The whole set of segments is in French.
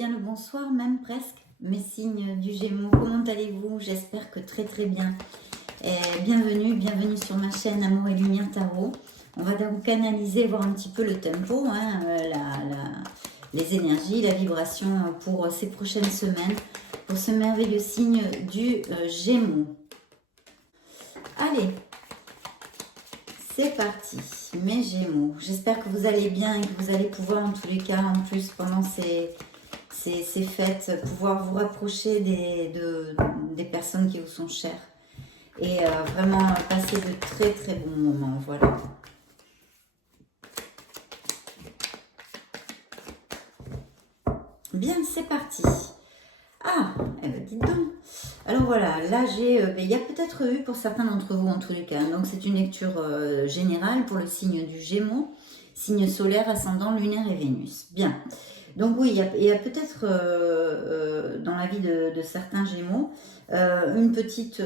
bien le bonsoir, même presque, mes signes du Gémeaux. Comment allez-vous? J'espère que très très bien. Et bienvenue sur ma chaîne Amour et Lumière Tarot. On va donc canaliser, voir un petit peu le tempo, hein, les énergies, la vibration pour ces prochaines semaines, pour ce merveilleux signe du Gémeaux. Allez, c'est parti, mes Gémeaux. J'espère que vous allez bien et que vous allez pouvoir, en tous les cas, en plus, pendant ces fêtes, pouvoir vous rapprocher des personnes qui vous sont chères. Et vraiment passer de très très bons moments, voilà. Bien, c'est parti. Ah, eh ben, dites donc. Alors voilà, là il y a peut-être eu pour certains d'entre vous en tous les cas, donc c'est une lecture générale pour le signe du Gémeaux, signe solaire, ascendant, lunaire et Vénus. Bien, donc oui, il y a peut-être dans la vie de certains Gémeaux une petite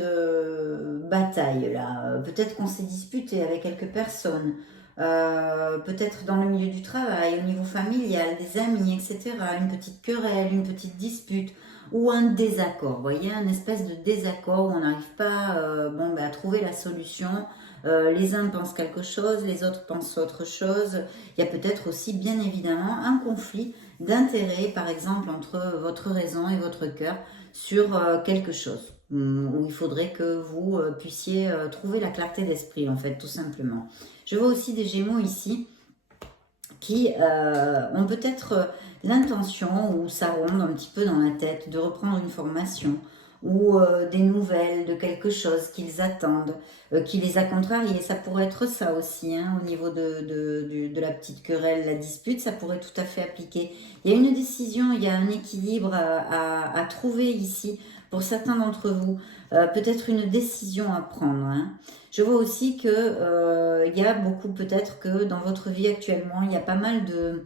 bataille là, peut-être qu'on s'est disputé avec quelques personnes, peut-être dans le milieu du travail, au niveau familial, des amis, etc. Une petite querelle, une petite dispute ou un désaccord, vous voyez, un espèce de désaccord où on n'arrive pas à trouver la solution. Les uns pensent quelque chose, les autres pensent autre chose. Il y a peut-être aussi, bien évidemment, un conflit d'intérêt, par exemple, entre votre raison et votre cœur sur quelque chose, où il faudrait que vous puissiez trouver la clarté d'esprit, en fait, tout simplement. Je vois aussi des Gémeaux ici qui ont peut-être l'intention, ou ça ronde un petit peu dans la tête, de reprendre une formation ou des nouvelles de quelque chose qu'ils attendent, qui les a contrariés. Ça pourrait être ça aussi, hein, au niveau de la petite querelle, la dispute, ça pourrait tout à fait appliquer. Il y a une décision, il y a un équilibre à trouver ici pour certains d'entre vous. Peut-être une décision à prendre, hein. Je vois aussi que il y a beaucoup, peut-être que dans votre vie actuellement, il y a pas mal de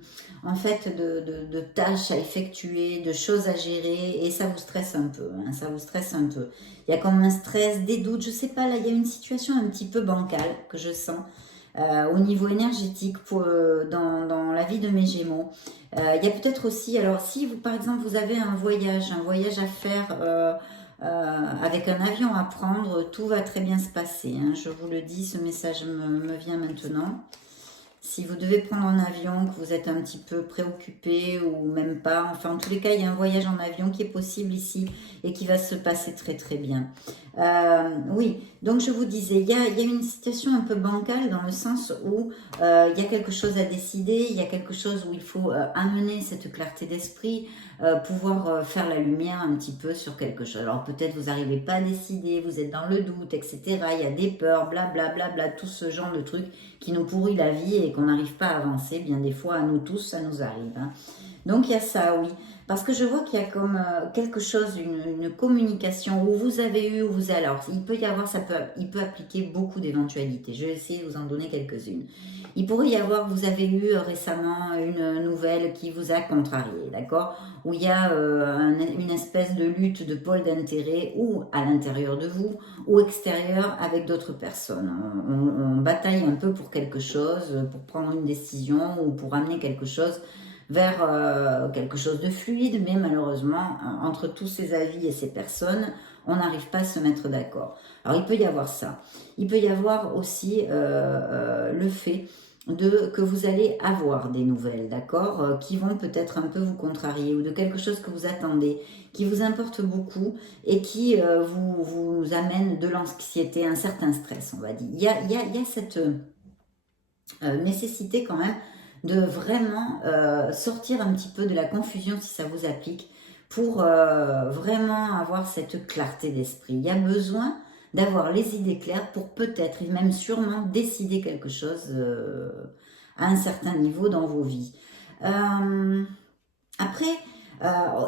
tâches à effectuer, de choses à gérer, et ça vous stresse un peu, hein, ça vous stresse un peu. Il y a comme un stress, des doutes, je sais pas, là il y a une situation un petit peu bancale que je sens au niveau énergétique dans la vie de mes Gémeaux. Il y a peut-être aussi, alors si vous, par exemple, vous avez un voyage à faire avec un avion à prendre, tout va très bien se passer, hein. Je vous le dis, ce message me vient maintenant. Si vous devez prendre un avion, que vous êtes un petit peu préoccupé ou même pas, enfin en tous les cas, il y a un voyage en avion qui est possible ici et qui va se passer très très bien. Oui, donc je vous disais, il y a une situation un peu bancale dans le sens où il y a quelque chose à décider, il y a quelque chose où il faut amener cette clarté d'esprit, pouvoir faire la lumière un petit peu sur quelque chose. Alors peut-être vous n'arrivez pas à décider, vous êtes dans le doute, etc. Il y a des peurs, blablabla, tout ce genre de trucs qui nous pourrit la vie et qu'on n'arrive pas à avancer. Bien des fois, à nous tous, ça nous arrive, hein. Donc il y a ça, oui. Parce que je vois qu'il y a comme quelque chose, une communication où vous avez eu, où vous allez. Alors, il peut y avoir, il peut appliquer beaucoup d'éventualités. Je vais essayer de vous en donner quelques-unes. Il pourrait y avoir, vous avez eu récemment une nouvelle qui vous a contrarié, d'accord? Où il y a une espèce de lutte de pôle d'intérêt, ou à l'intérieur de vous, ou extérieur avec d'autres personnes. On bataille un peu pour quelque chose, pour prendre une décision ou pour amener quelque chose vers quelque chose de fluide, mais malheureusement, entre tous ces avis et ces personnes, on n'arrive pas à se mettre d'accord. Alors il peut y avoir ça. Il peut y avoir aussi le fait que vous allez avoir des nouvelles, d'accord, qui vont peut-être un peu vous contrarier, ou de quelque chose que vous attendez, qui vous importe beaucoup et qui vous amène de l'anxiété, un certain stress, on va dire. Il y a cette nécessité quand même de vraiment sortir un petit peu de la confusion, si ça vous applique, pour vraiment avoir cette clarté d'esprit. Il y a besoin d'avoir les idées claires pour peut-être et même sûrement décider quelque chose à un certain niveau dans vos vies. Après,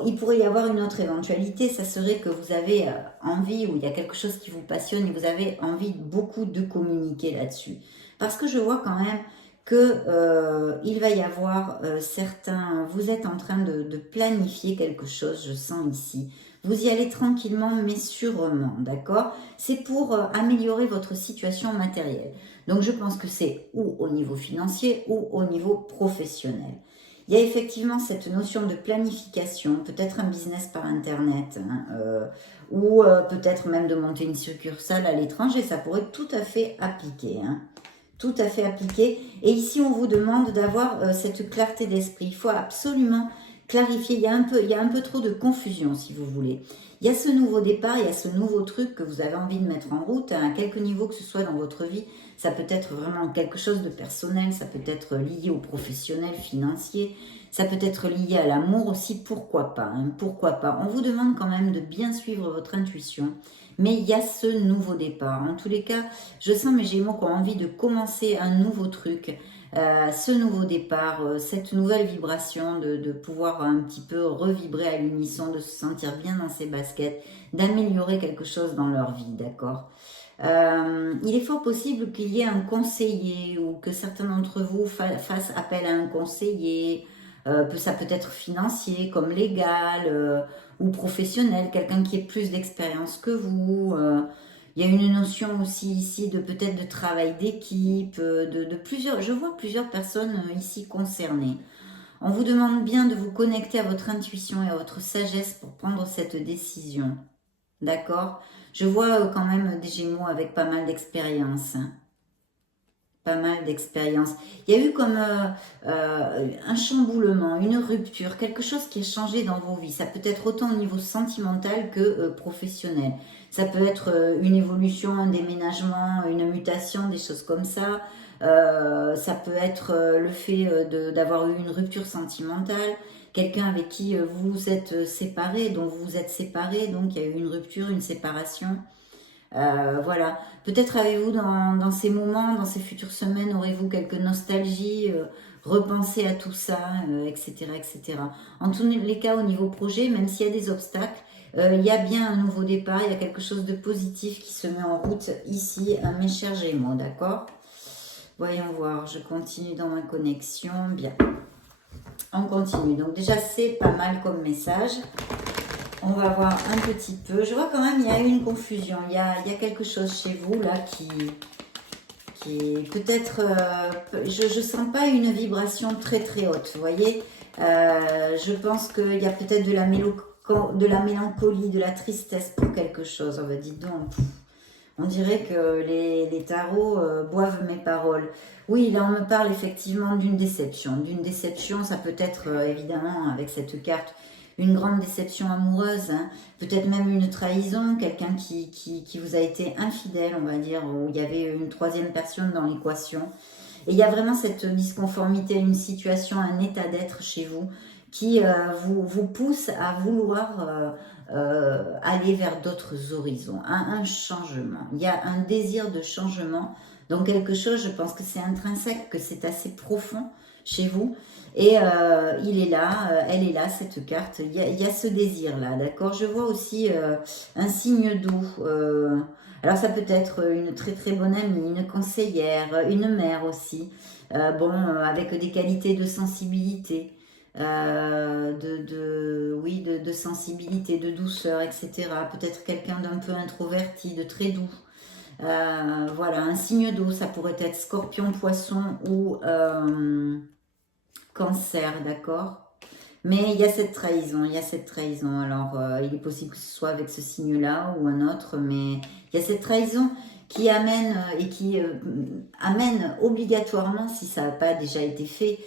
il pourrait y avoir une autre éventualité, ça serait que vous avez envie, ou il y a quelque chose qui vous passionne et vous avez envie beaucoup de communiquer là-dessus. Parce que je vois quand même que il va y avoir certains, vous êtes en train de planifier quelque chose, je sens ici. Vous y allez tranquillement mais sûrement, d'accord? C'est pour améliorer votre situation matérielle. Donc je pense que c'est ou au niveau financier ou au niveau professionnel. Il y a effectivement cette notion de planification, peut-être un business par Internet, hein, ou peut-être même de monter une succursale à l'étranger, ça pourrait tout à fait appliquer. Hein, tout à fait appliqué. Et ici, on vous demande d'avoir cette clarté d'esprit. Il faut absolument clarifier. Il y a un peu trop de confusion, si vous voulez. Il y a ce nouveau départ, il y a ce nouveau truc que vous avez envie de mettre en route, à quelque niveau que ce soit dans votre vie. Ça peut être vraiment quelque chose de personnel, ça peut être lié au professionnel, financier, ça peut être lié à l'amour aussi, pourquoi pas, hein, pourquoi pas. On vous demande quand même de bien suivre votre intuition, mais il y a ce nouveau départ. En tous les cas, je sens mes Gémeaux qui ont envie de commencer un nouveau truc, ce nouveau départ, cette nouvelle vibration, de pouvoir un petit peu revibrer à l'unisson, de se sentir bien dans ses baskets, d'améliorer quelque chose dans leur vie, d'accord. Il est fort possible qu'il y ait un conseiller ou que certains d'entre vous fassent appel à un conseiller. Ça peut être financier, comme légal ou professionnel, quelqu'un qui ait plus d'expérience que vous. Il y a une notion aussi ici de peut-être de travail d'équipe, de plusieurs. Je vois plusieurs personnes ici concernées. On vous demande bien de vous connecter à votre intuition et à votre sagesse pour prendre cette décision. D'accord? Je vois quand même des Gémeaux avec pas mal d'expérience. Hein. Pas mal d'expérience. Il y a eu comme un chamboulement, une rupture, quelque chose qui a changé dans vos vies. Ça peut être autant au niveau sentimental que professionnel. Ça peut être une évolution, un déménagement, une mutation, des choses comme ça. Ça peut être le fait d'avoir eu une rupture sentimentale, quelqu'un avec qui vous vous êtes séparés, dont vous vous êtes séparés, donc il y a eu une rupture, une séparation. Voilà, peut-être avez-vous dans ces moments, dans ces futures semaines, aurez-vous quelques nostalgies, repensez à tout ça, etc., etc. En tous les cas, au niveau projet, même s'il y a des obstacles, il y a bien un nouveau départ, il y a quelque chose de positif qui se met en route ici, à mes chers Gémeaux, d'accord? Voyons voir, je continue dans ma connexion, bien. On continue, donc déjà c'est pas mal comme message. On va voir un petit peu. Je vois quand même il y a une confusion. Il y a quelque chose chez vous là qui peut-être... je ne sens pas une vibration très très haute, vous voyez. Je pense qu'il y a peut-être de la mélancolie, de la tristesse pour quelque chose. On va dire donc... On dirait que les tarots boivent mes paroles. Oui, là on me parle effectivement d'une déception. D'une déception, ça peut être évidemment avec cette carte une grande déception amoureuse, hein, peut-être même une trahison, quelqu'un qui vous a été infidèle, on va dire, où il y avait une troisième personne dans l'équation. Et il y a vraiment cette disconformité à une situation, à un état d'être chez vous qui vous pousse à vouloir aller vers d'autres horizons, un changement. Il y a un désir de changement, donc quelque chose, je pense que c'est intrinsèque, que c'est assez profond chez vous. Et il est là, elle est là, cette carte. Il y a ce désir-là, d'accord? Je vois aussi un signe d'eau. Alors ça peut être une très très bonne amie, une conseillère, une mère aussi. Avec des qualités de sensibilité, oui, de sensibilité, de douceur, etc. Peut-être quelqu'un d'un peu introverti, de très doux. Voilà, un signe d'eau, ça pourrait être scorpion, poisson ou cancer, d'accord? Mais il y a cette trahison, il y a cette trahison. Alors, il est possible que ce soit avec ce signe-là ou un autre, mais il y a cette trahison qui amène et qui amène obligatoirement, si ça n'a pas déjà été fait,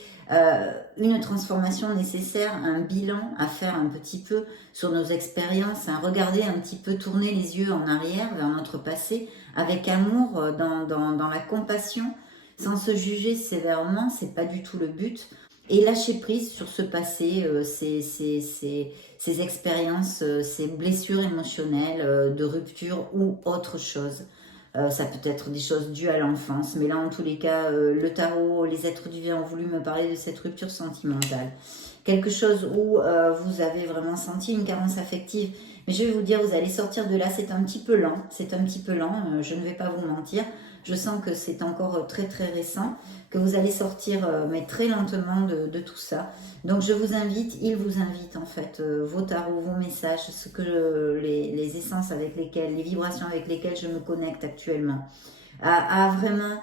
une transformation nécessaire, un bilan à faire un petit peu sur nos expériences, hein, regarder un petit peu, tourner les yeux en arrière vers notre passé, avec amour, dans la compassion, sans se juger sévèrement, c'est pas du tout le but. Et lâcher prise sur ce passé, ces expériences, ces blessures émotionnelles de rupture ou autre chose. Ça peut être des choses dues à l'enfance, mais là en tous les cas, le tarot, les êtres du bien ont voulu me parler de cette rupture sentimentale. Quelque chose où vous avez vraiment senti une carence affective. Mais je vais vous dire, vous allez sortir de là, c'est un petit peu lent, je ne vais pas vous mentir. Je sens que c'est encore très très récent, que vous allez sortir, mais très lentement de tout ça. Donc je vous invite, il vous invite en fait, vos tarots, vos messages, les essences avec lesquelles, les vibrations avec lesquelles je me connecte actuellement, à vraiment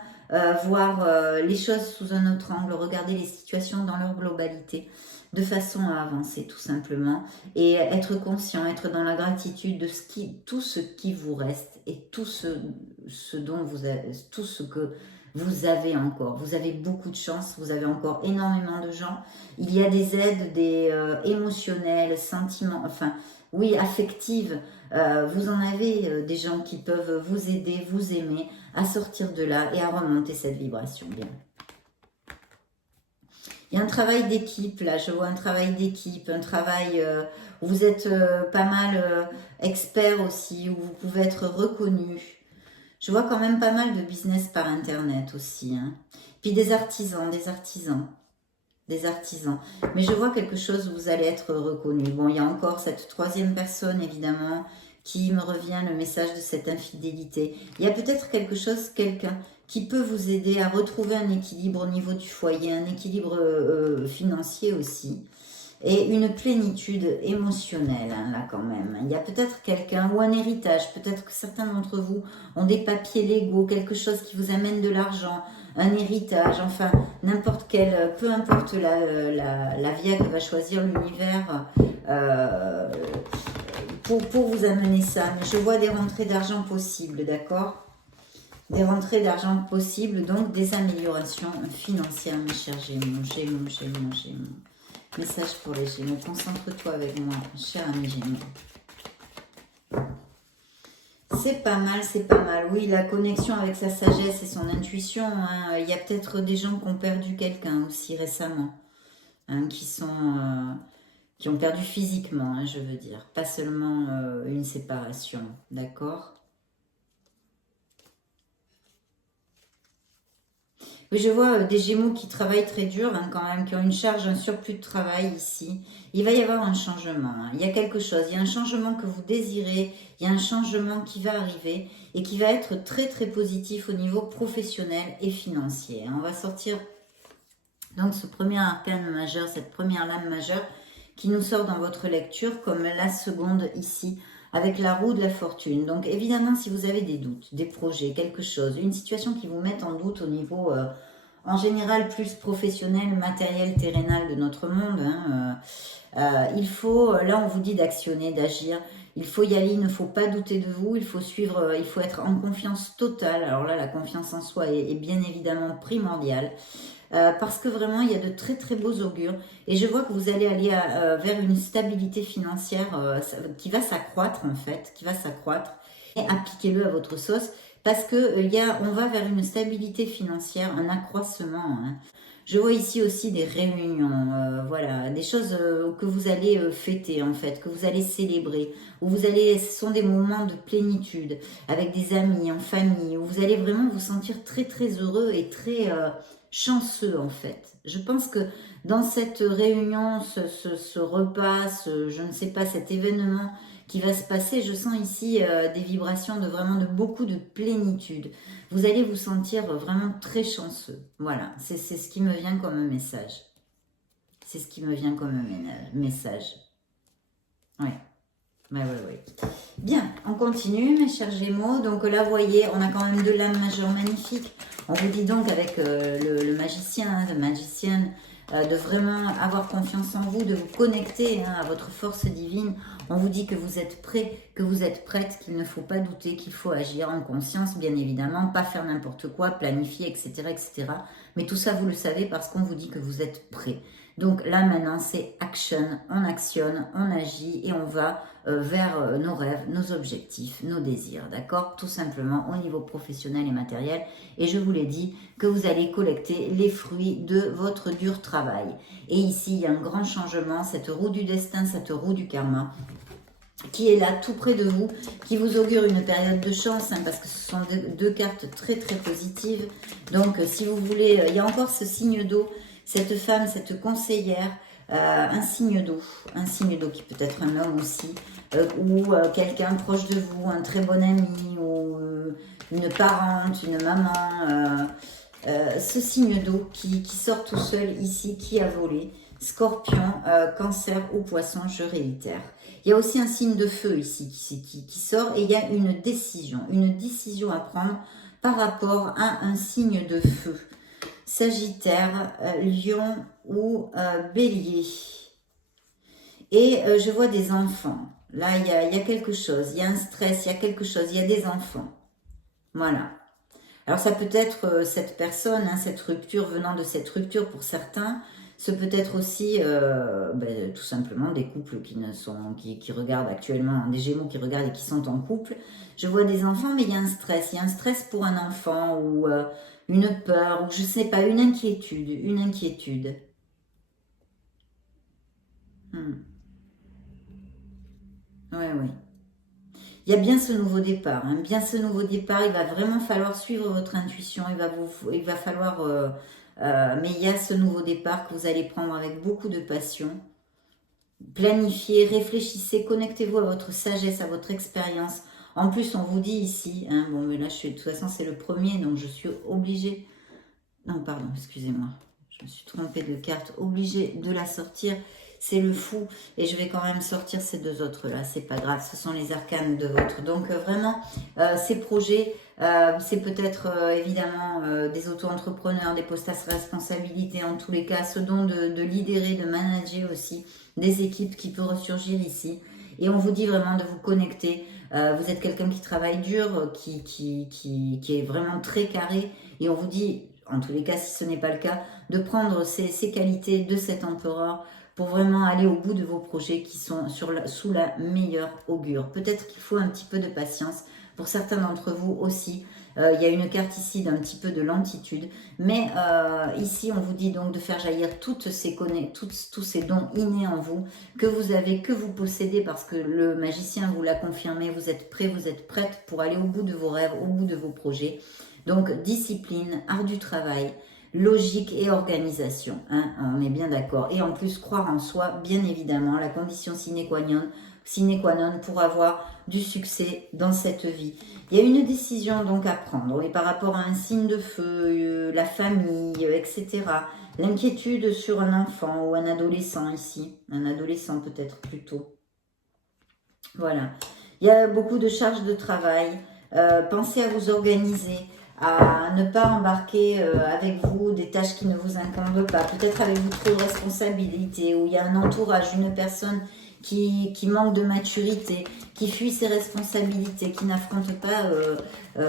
voir les choses sous un autre angle, regarder les situations dans leur globalité, de façon à avancer tout simplement, et être conscient, être dans la gratitude de tout ce qui vous reste, et tout ce dont vous avez, tout ce que vous avez encore. Vous avez beaucoup de chance, vous avez encore énormément de gens. Il y a des aides, des émotionnelles, sentiments, enfin, oui, affectives. Vous en avez des gens qui peuvent vous aider, vous aimer à sortir de là et à remonter cette vibration. Bien. Il y a un travail d'équipe, là, je vois un travail d'équipe, un travail où vous êtes pas mal expert aussi, où vous pouvez être reconnu. Je vois quand même pas mal de business par internet aussi. Hein. Puis des artisans, des artisans. Des artisans. Mais je vois quelque chose où vous allez être reconnu. Bon, il y a encore cette troisième personne, évidemment, qui me revient, le message de cette infidélité. Il y a peut-être quelque chose, quelqu'un qui peut vous aider à retrouver un équilibre au niveau du foyer, un équilibre financier aussi. Et une plénitude émotionnelle, hein, là quand même. Il y a peut-être quelqu'un ou un héritage, peut-être que certains d'entre vous ont des papiers légaux, quelque chose qui vous amène de l'argent, un héritage, enfin n'importe quel, peu importe la via que va choisir l'univers pour vous amener ça. Mais je vois des rentrées d'argent possibles, d'accord? Des rentrées d'argent possibles, donc des améliorations financières, mes chers Gémeaux, Gémeaux, Gémeaux, Gémeaux. Message pour les Gémeaux. Concentre-toi avec moi, cher ami Gémeaux. C'est pas mal, c'est pas mal. Oui, la connexion avec sa sagesse et son intuition. Hein. Il y a peut-être des gens qui ont perdu quelqu'un aussi récemment. Hein, qui ont perdu physiquement, hein, je veux dire. Pas seulement une séparation. D'accord ? Oui, je vois des Gémeaux qui travaillent très dur hein, quand même, qui ont une charge, un surplus de travail ici. Il va y avoir un changement. Hein. Il y a quelque chose. Il y a un changement que vous désirez. Il y a un changement qui va arriver et qui va être très très positif au niveau professionnel et financier. On va sortir donc ce premier arcane majeur, cette première lame majeure qui nous sort dans votre lecture comme la seconde ici avec la roue de la fortune. Donc évidemment, si vous avez des doutes, des projets, quelque chose, une situation qui vous met en doute au niveau, en général, plus professionnel, matériel, terrénal de notre monde, hein, il faut, là on vous dit d'actionner, d'agir, il faut y aller, il ne faut pas douter de vous, il faut suivre, il faut être en confiance totale. Alors là, la confiance en soi est bien évidemment primordiale. Parce que vraiment il y a de très très beaux augures et je vois que vous allez aller vers une stabilité financière qui va s'accroître en fait, qui va s'accroître et appliquez-le à votre sauce parce que on va vers une stabilité financière, un accroissement. Hein. Je vois ici aussi des réunions, voilà, des choses que vous allez fêter en fait, que vous allez célébrer, où vous allez, ce sont des moments de plénitude avec des amis, en famille, où vous allez vraiment vous sentir très très heureux et très chanceux en fait. Je pense que dans cette réunion, ce repas, je ne sais pas, cet événement qui va se passer, je sens ici des vibrations de vraiment de beaucoup de plénitude. Vous allez vous sentir vraiment très chanceux. Voilà, c'est ce qui me vient comme un message. C'est ce qui me vient comme un message. Oui. Oui, oui, oui. Bien, on continue, mes chers Gémeaux. Donc là, vous voyez, on a quand même deux lames majeures magnifiques. On vous dit donc avec le magicien, le magicien, de vraiment avoir confiance en vous, de vous connecter hein, à votre force divine. On vous dit que vous êtes prêt, que vous êtes prête, qu'il ne faut pas douter, qu'il faut agir en conscience, bien évidemment, pas faire n'importe quoi, planifier, etc., etc. Mais tout ça, vous le savez parce qu'on vous dit que vous êtes prêt. Donc là, maintenant, c'est action, on actionne, on agit et on va vers nos rêves, nos objectifs, nos désirs, d'accord? Tout simplement au niveau professionnel et matériel. Et je vous l'ai dit que vous allez collecter les fruits de votre dur travail. Et ici, il y a un grand changement, cette roue du destin, cette roue du karma, qui est là tout près de vous, qui vous augure une période de chance, hein, parce que ce sont deux cartes très très positives. Donc si vous voulez, il y a encore ce signe d'eau, cette femme, cette conseillère, un signe d'eau qui peut être un homme aussi, ou quelqu'un proche de vous, un très bon ami, ou une parente, une maman, ce signe d'eau qui sort tout seul ici, qui a volé, Scorpion, Cancer ou Poisson, je réitère. Il y a aussi un signe de feu ici qui sort et il y a une décision à prendre par rapport à un signe de feu. Sagittaire, Lion ou Bélier. Et je vois des enfants. Là, il y a quelque chose, il y a un stress, il y a quelque chose, il y a des enfants. Voilà. Alors ça peut être cette personne, hein, cette rupture, venant de cette rupture pour certains, ce peut être aussi tout simplement des couples qui regardent actuellement, des Gémeaux qui regardent et qui sont en couple. Je vois des enfants, mais il y a un stress. Il y a un stress pour un enfant ou une peur, ou je sais pas, une inquiétude, une inquiétude. Hmm. Ouais, ouais. Il y a bien ce nouveau départ, hein, bien ce nouveau départ. Il va vraiment falloir suivre votre intuition. Il va falloir, mais il y a ce nouveau départ que vous allez prendre avec beaucoup de passion. Planifiez, réfléchissez, connectez-vous à votre sagesse, à votre expérience. En plus, on vous dit ici, hein, bon, mais là, de toute façon, c'est le premier, donc je suis obligée. Non, pardon, excusez-moi. Je me suis trompée de carte. Obligée de la sortir. C'est le fou. Et je vais quand même sortir ces deux autres-là. C'est pas grave. Ce sont les arcanes de votre. Donc, vraiment, ces projets, c'est peut-être évidemment des auto-entrepreneurs, des postes à responsabilité. En tous les cas, ce don de lidérer, de manager aussi des équipes qui peut ressurgir ici. Et on vous dit vraiment de vous connecter. Vous êtes quelqu'un qui travaille dur, qui est vraiment très carré. Et on vous dit, en tous les cas, si ce n'est pas le cas, de prendre ces qualités de cet empereur pour vraiment aller au bout de vos projets qui sont sous la meilleure augure. Peut-être qu'il faut un petit peu de patience pour certains d'entre vous aussi. Il y a une carte ici d'un petit peu de lentitude, mais ici on vous dit donc de faire jaillir tous ces dons innés en vous, que vous avez, que vous possédez, parce que le magicien vous l'a confirmé, vous êtes prêts, vous êtes prête pour aller au bout de vos rêves, au bout de vos projets. Donc discipline, art du travail, logique et organisation, hein, on est bien d'accord. Et en plus, croire en soi, bien évidemment, la condition sine qua non pour avoir du succès dans cette vie. Il y a une décision donc à prendre, et par rapport à un signe de feu, la famille, etc. L'inquiétude sur un enfant ou un adolescent ici, un adolescent peut-être plutôt. Voilà. Il y a beaucoup de charges de travail. Pensez à vous organiser, à ne pas embarquer avec vous des tâches qui ne vous incombent pas. Peut-être avez-vous trop de responsabilités, ou il y a un entourage, une personne qui manque de maturité, qui fuit ses responsabilités, qui n'affronte pas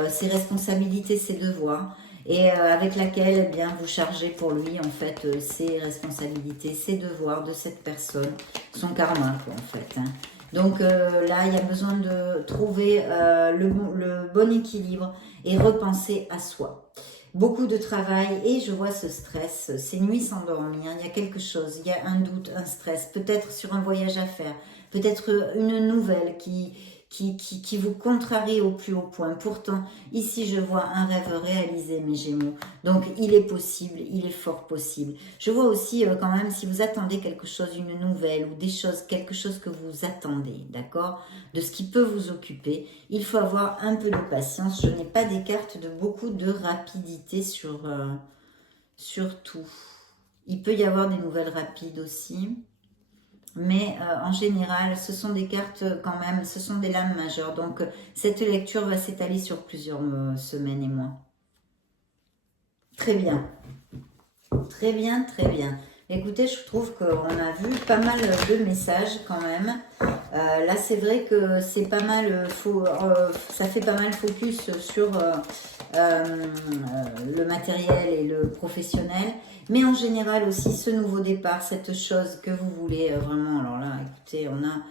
ses responsabilités, ses devoirs, et avec laquelle eh bien, vous chargez pour lui en fait ses responsabilités, ses devoirs de cette personne, son karma quoi, en fait. Hein. Donc là, il y a besoin de trouver le bon équilibre et repenser à soi. Beaucoup de travail et je vois ce stress, ces nuits sans dormir, il y a quelque chose, il y a un doute, un stress, peut-être sur un voyage à faire, peut-être une nouvelle qui vous contrarie au plus haut point. Pourtant, ici je vois un rêve réalisé, mes Gémeaux. Donc il est possible, il est fort possible. Je vois aussi quand même si vous attendez quelque chose, une nouvelle ou des choses, quelque chose que vous attendez, d'accord, de ce qui peut vous occuper. Il faut avoir un peu de patience. Je n'ai pas des cartes de beaucoup de rapidité sur tout. Il peut y avoir des nouvelles rapides aussi. Mais en général, ce sont des cartes quand même, ce sont des lames majeures. Donc, cette lecture va s'étaler sur plusieurs semaines et mois. Très bien. Très bien, très bien. Écoutez, je trouve qu'on a vu pas mal de messages quand même. Là, c'est vrai que c'est pas mal, ça fait pas mal focus sur le matériel et le professionnel. Mais en général aussi, ce nouveau départ, cette chose que vous voulez vraiment. Alors là, écoutez, on a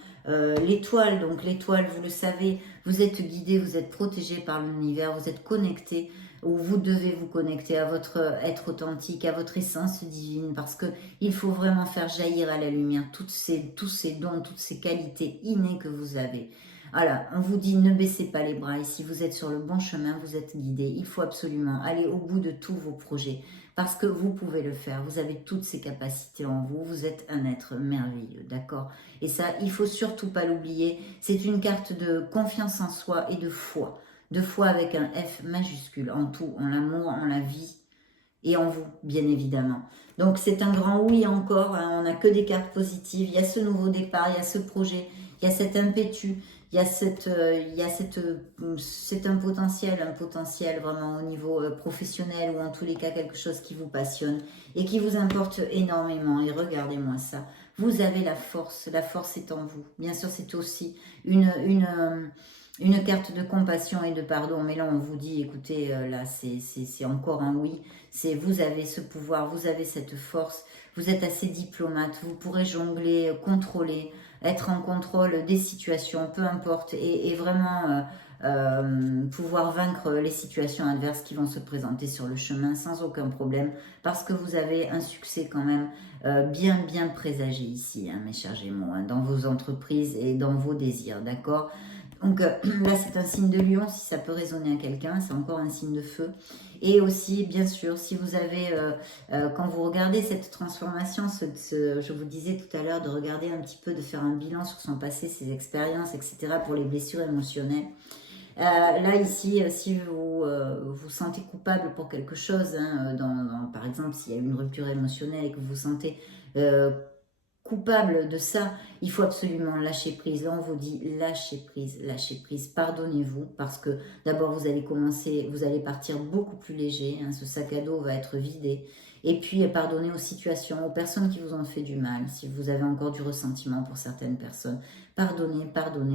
l'étoile. Donc l'étoile, vous le savez, vous êtes guidé, vous êtes protégé par l'univers, vous êtes connecté, ou vous devez vous connecter à votre être authentique, à votre essence divine, parce que il faut vraiment faire jaillir à la lumière tous ces dons, toutes ces qualités innées que vous avez. Voilà, on vous dit ne baissez pas les bras, ici vous êtes sur le bon chemin, vous êtes guidé, il faut absolument aller au bout de tous vos projets, parce que vous pouvez le faire, vous avez toutes ces capacités en vous, vous êtes un être merveilleux, d'accord? Et ça, il faut surtout pas l'oublier, c'est une carte de confiance en soi et de foi avec un F majuscule, en tout, en l'amour, en la vie et en vous, bien évidemment. Donc c'est un grand oui encore, hein, on n'a que des cartes positives, il y a ce nouveau départ, il y a ce projet, Il y a cet impétu, il y a c'est un potentiel vraiment au niveau professionnel ou en tous les cas quelque chose qui vous passionne et qui vous importe énormément. Et regardez-moi ça, vous avez la force est en vous. Bien sûr, c'est aussi une carte de compassion et de pardon, mais là on vous dit, écoutez, là c'est encore un oui, c'est vous avez ce pouvoir, vous avez cette force, vous êtes assez diplomate, vous pourrez jongler, contrôler, être en contrôle des situations, peu importe, et vraiment pouvoir vaincre les situations adverses qui vont se présenter sur le chemin sans aucun problème, parce que vous avez un succès quand même bien présagé ici, hein, mes chers Gémeaux, hein, dans vos entreprises et dans vos désirs, d'accord? Donc là, c'est un signe de lion, si ça peut résonner à quelqu'un, c'est encore un signe de feu. Et aussi, bien sûr, si vous avez, quand vous regardez cette transformation, je vous disais tout à l'heure de regarder un petit peu, de faire un bilan sur son passé, ses expériences, etc. pour les blessures émotionnelles. Là, ici, si vous vous sentez coupable pour quelque chose, hein, par exemple, s'il y a une rupture émotionnelle et que vous vous sentez coupable de ça, il faut absolument lâcher prise. Là, on vous dit lâchez prise, pardonnez-vous, parce que d'abord, vous allez partir beaucoup plus léger, hein, ce sac à dos va être vidé, et puis pardonnez aux situations, aux personnes qui vous ont fait du mal, si vous avez encore du ressentiment pour certaines personnes, pardonnez,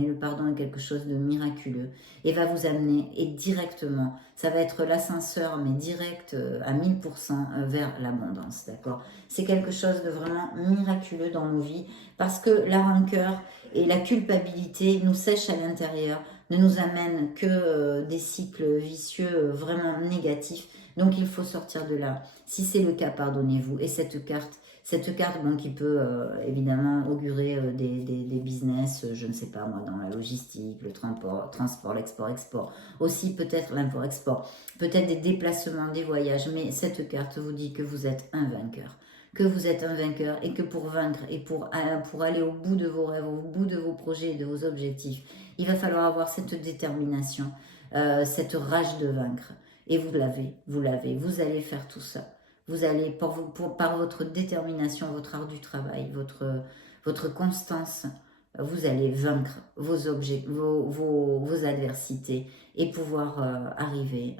le pardon est quelque chose de miraculeux, et va vous amener, et directement, ça va être l'ascenseur, mais direct à 1000% vers l'abondance, d'accord? C'est quelque chose de vraiment miraculeux dans nos vies, parce que la rancœur et la culpabilité nous sèchent à l'intérieur, ne nous amènent que des cycles vicieux vraiment négatifs. Donc il faut sortir de là. Si c'est le cas, pardonnez-vous. Et cette carte bon, qui peut évidemment augurer des business, je ne sais pas moi, dans la logistique, le transport, l'export-export, aussi peut-être l'import-export, peut-être des déplacements, des voyages, mais cette carte vous dit que vous êtes un vainqueur. Que vous êtes un vainqueur et que pour vaincre et pour aller au bout de vos rêves, au bout de vos projets et de vos objectifs, il va falloir avoir cette détermination, cette rage de vaincre. Et vous l'avez, vous allez faire tout ça. Vous allez, par votre détermination, votre art du travail, votre constance, vous allez vaincre vos adversités et pouvoir arriver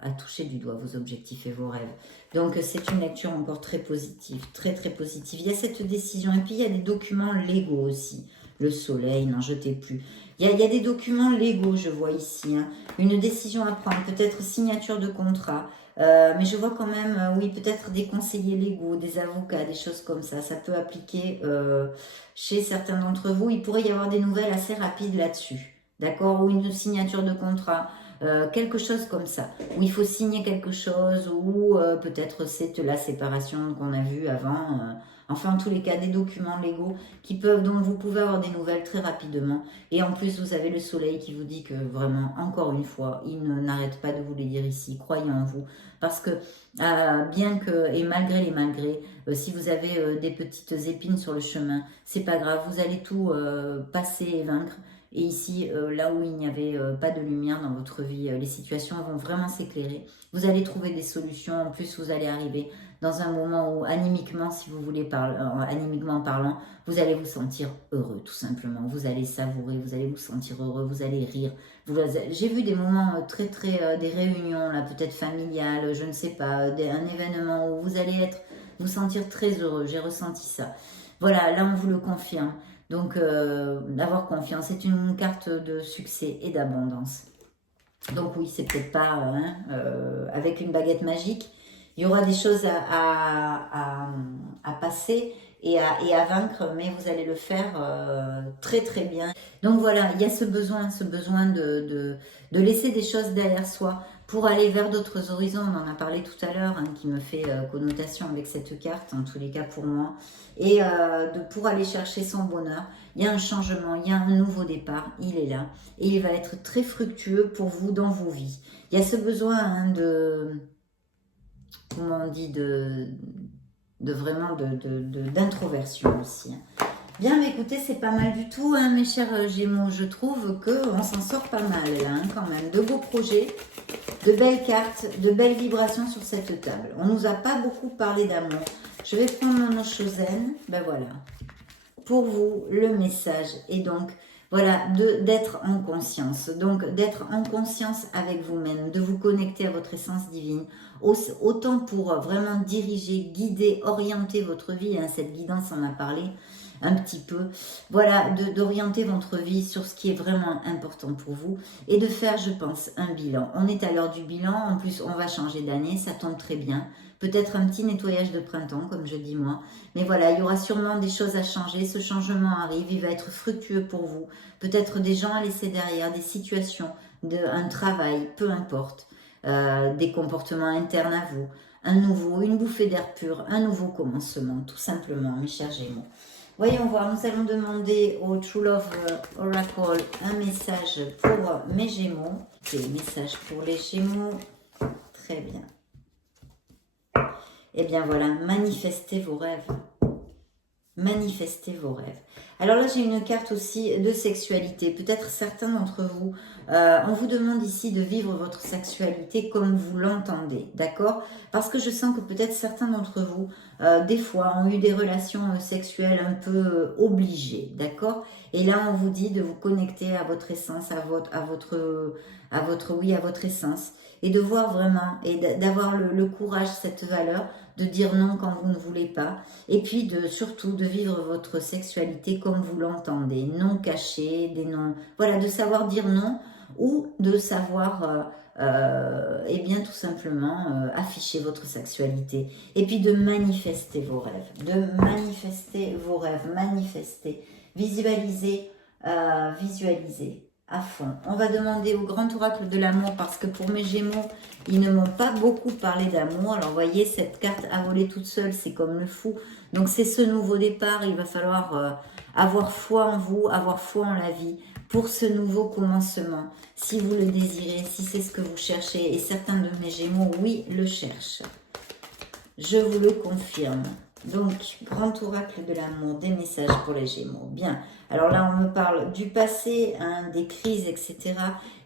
à toucher du doigt vos objectifs et vos rêves. Donc c'est une lecture encore très positive, très positive. Il y a cette décision et puis il y a des documents légaux aussi. Le soleil, n'en jetez plus. Il y a des documents légaux, je vois ici. Hein. Une décision à prendre, peut-être signature de contrat. Mais je vois quand même, oui, peut-être des conseillers légaux, des avocats, des choses comme ça. Ça peut appliquer chez certains d'entre vous. Il pourrait y avoir des nouvelles assez rapides là-dessus. D'accord? Ou une signature de contrat. Quelque chose comme ça. Où il faut signer quelque chose. Ou peut-être c'est la séparation qu'on a vue avant. Enfin, en tous les cas, des documents légaux dont vous pouvez avoir des nouvelles très rapidement. Et en plus, vous avez le soleil qui vous dit que vraiment, encore une fois, il n'arrête pas de vous les dire ici. Croyez en vous. Parce que, bien que, et malgré les malgrés, si vous avez des petites épines sur le chemin, c'est pas grave, vous allez tout passer et vaincre. Et ici, là où il n'y avait pas de lumière dans votre vie, les situations vont vraiment s'éclairer. Vous allez trouver des solutions. En plus, vous allez arriver dans un moment où, animiquement, si vous voulez, animiquement parlant, vous allez vous sentir heureux, tout simplement. Vous allez savourer, vous allez vous sentir heureux, vous allez rire. J'ai vu des moments des réunions, là, peut-être familiales, je ne sais pas, un événement où vous allez vous sentir très heureux. J'ai ressenti ça. Voilà, là, on vous le confirme. Donc, d'avoir confiance, c'est une carte de succès et d'abondance. Donc oui, c'est peut-être pas avec une baguette magique. Il y aura des choses à passer et à vaincre, mais vous allez le faire très bien. Donc voilà, il y a ce besoin de laisser des choses derrière soi pour aller vers d'autres horizons. On en a parlé tout à l'heure, hein, qui me fait connotation avec cette carte, en tous les cas pour moi. Et pour aller chercher son bonheur, il y a un changement, il y a un nouveau départ, il est là. Et il va être très fructueux pour vous dans vos vies. Il y a ce besoin comment on dit, vraiment d'introversion aussi. Bien, mais écoutez, c'est pas mal du tout, hein, mes chers Gémeaux. Je trouve qu'on s'en sort pas mal, là, hein, quand même. De beaux projets, de belles cartes, de belles vibrations sur cette table. On nous a pas beaucoup parlé d'amour. Je vais prendre mon Oshozen, ben voilà. pour vous, le message est donc, voilà, d'être en conscience. Donc, d'être en conscience avec vous-même, de vous connecter à votre essence divine. Autant pour vraiment diriger, guider, orienter votre vie. Hein, cette guidance, on a parlé un petit peu. Voilà, d'orienter votre vie sur ce qui est vraiment important pour vous. Et de faire, je pense, un bilan. On est à l'heure du bilan. En plus, on va changer d'année. Ça tombe très bien. Peut-être un petit nettoyage de printemps, comme je dis moi. Mais voilà, il y aura sûrement des choses à changer. Ce changement arrive, il va être fructueux pour vous. Peut-être des gens à laisser derrière, des situations, un travail, peu importe. Des comportements internes à vous. Une bouffée d'air pur, un nouveau commencement, tout simplement, mes chers Gémeaux. Voyons voir, nous allons demander au True Love Oracle un message pour mes Gémeaux. C'est un message pour les Gémeaux. Très bien. Eh bien voilà, manifestez vos rêves. Manifestez vos rêves. Alors là, j'ai une carte aussi de sexualité. Peut-être certains d'entre vous, on vous demande ici de vivre votre sexualité comme vous l'entendez, d'accord? Parce que je sens que peut-être certains d'entre vous, des fois, ont eu des relations sexuelles un peu obligées, d'accord? Et là, on vous dit de vous connecter à votre essence, à votre essence, et de voir vraiment, et d'avoir le courage, cette valeur, de dire non quand vous ne voulez pas, et puis surtout de vivre votre sexualité comme vous l'entendez, non caché, des noms, voilà, de savoir dire non, ou de savoir, eh bien tout simplement afficher votre sexualité, et puis de manifester vos rêves, manifester, visualiser, visualiser à fond. On va demander au grand oracle de l'amour, parce que pour mes Gémeaux, ils ne m'ont pas beaucoup parlé d'amour. Alors, vous voyez, cette carte a volé toute seule, c'est comme le fou. Donc, c'est ce nouveau départ. Il va falloir avoir foi en vous, avoir foi en la vie pour ce nouveau commencement. Si vous le désirez, si c'est ce que vous cherchez. Et certains de mes Gémeaux, oui, le cherchent. Je vous le confirme. Donc, grand oracle de l'amour, des messages pour les Gémeaux. Bien. Alors là, on me parle du passé, hein, des crises, etc.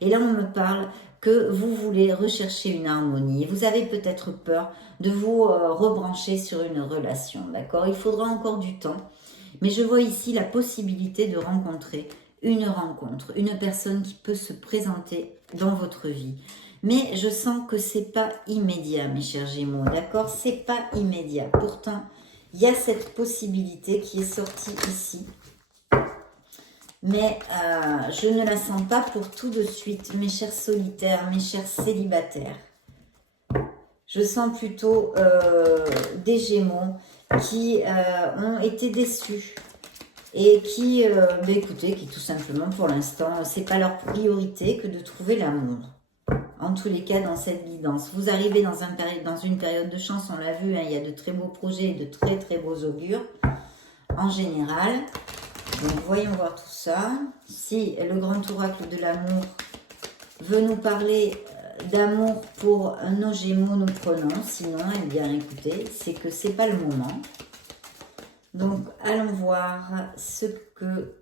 Et là, on me parle que vous voulez rechercher une harmonie. Vous avez peut-être peur de vous rebrancher sur une relation, d'accord? Il faudra encore du temps. Mais je vois ici la possibilité de rencontrer une rencontre, une personne qui peut se présenter dans votre vie. Mais je sens que c'est pas immédiat, mes chers Gémeaux, d'accord? C'est pas immédiat. Pourtant, il y a cette possibilité qui est sortie ici. Mais je ne la sens pas pour tout de suite, mes chers solitaires, mes chers célibataires. Je sens plutôt des Gémeaux qui ont été déçus et qui, écoutez, qui tout simplement pour l'instant, c'est pas leur priorité que de trouver l'amour. En tous les cas, dans cette guidance, vous arrivez dans une période de chance, on l'a vu, hein, il y a de très beaux projets et de très très beaux augures en général. Donc, voyons voir tout ça. Si le grand oracle de l'amour veut nous parler d'amour pour nos Gémeaux, nous prenons. Sinon, eh bien, écoutez, c'est que c'est pas le moment. Donc, allons voir ce que...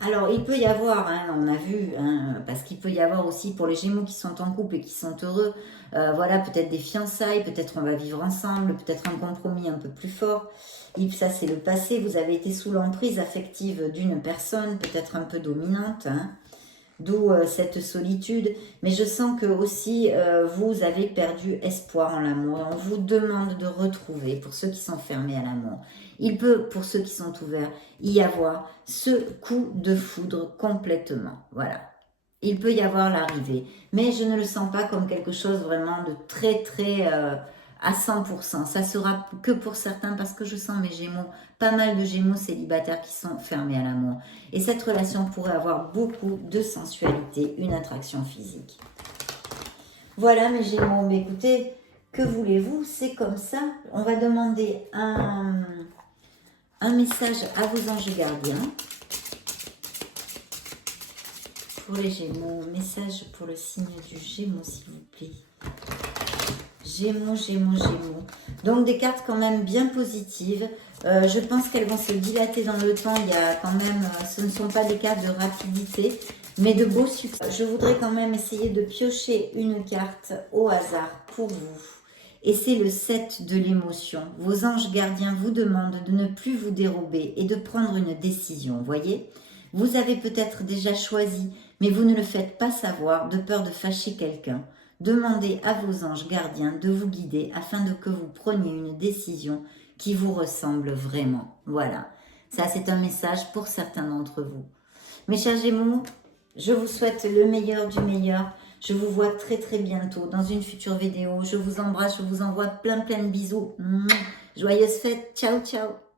Alors, il peut y avoir, hein, on a vu, hein, parce qu'il peut y avoir aussi pour les Gémeaux qui sont en couple et qui sont heureux, voilà, peut-être des fiançailles, peut-être on va vivre ensemble, peut-être un compromis un peu plus fort. Et ça, c'est le passé, vous avez été sous l'emprise affective d'une personne, peut-être un peu dominante, hein, d'où cette solitude. Mais je sens que aussi, vous avez perdu espoir en l'amour. On vous demande de retrouver, pour ceux qui sont fermés à l'amour. Il peut, pour ceux qui sont ouverts, y avoir ce coup de foudre complètement. Voilà. Il peut y avoir l'arrivée. Mais je ne le sens pas comme quelque chose vraiment de très, très à 100%. Ça sera que pour certains parce que je sens mes Gémeaux, pas mal de Gémeaux célibataires qui sont fermés à l'amour. Et cette relation pourrait avoir beaucoup de sensualité, une attraction physique. Voilà mes Gémeaux. Mais écoutez, que voulez-vous? C'est comme ça. On va demander un message à vos anges gardiens. Pour les Gémeaux, message pour le signe du Gémeaux, s'il vous plaît. Gémeaux, Gémeaux, Gémeaux. Donc des cartes quand même bien positives. Je pense qu'elles vont se dilater dans le temps. Il y a quand même, ce ne sont pas des cartes de rapidité, mais de beaux succès. Je voudrais quand même essayer de piocher une carte au hasard pour vous. Et c'est le 7 de l'émotion. Vos anges gardiens vous demandent de ne plus vous dérober et de prendre une décision, voyez? Vous avez peut-être déjà choisi, mais vous ne le faites pas savoir de peur de fâcher quelqu'un. Demandez à vos anges gardiens de vous guider afin que vous preniez une décision qui vous ressemble vraiment. Voilà, ça c'est un message pour certains d'entre vous. Mes chers Gémeaux, je vous souhaite le meilleur du meilleur. Je vous vois très très bientôt dans une future vidéo. Je vous embrasse, je vous envoie plein de bisous. Joyeuses fêtes, ciao ciao.